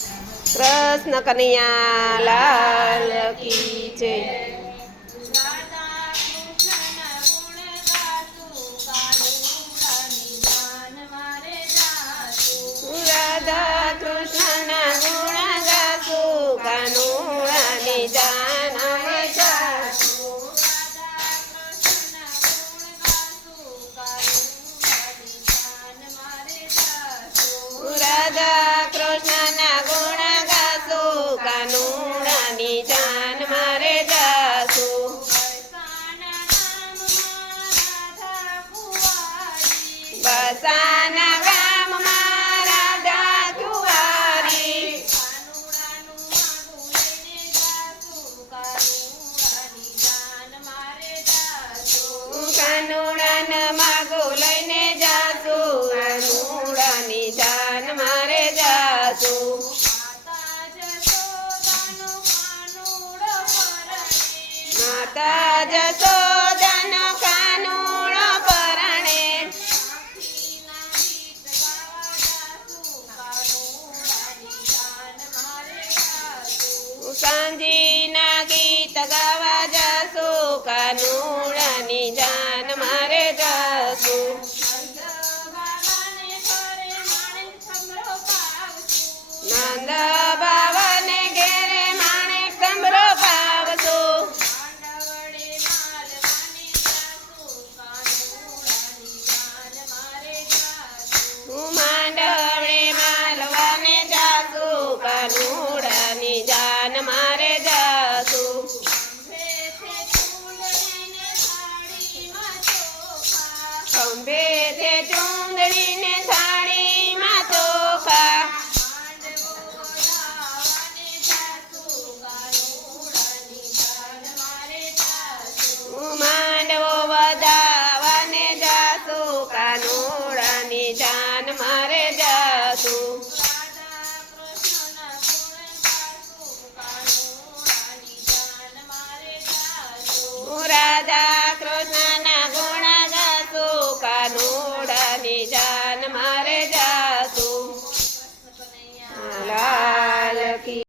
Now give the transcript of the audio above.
કૃષ્ણ કનૈયા લાલ કી જય। રાધા કૃષ્ણના ગુણ ગાશું કાનુડાની જાન અમે જાશું। રાધા કૃષ્ણના ગુણ ગાશું કાનુડાની જાન મારે જાશું। બસાના ગામમાં રાધા કુંવારી કાનુડાને માગું લઈને જાશું કાનુડાની જાન મારે જાશું। માતા જશોદાનો કાનુડો પરણે સાંજીના ગીત ગાવા જાશું કાનુડાની જાન મારે જાશું। નંદ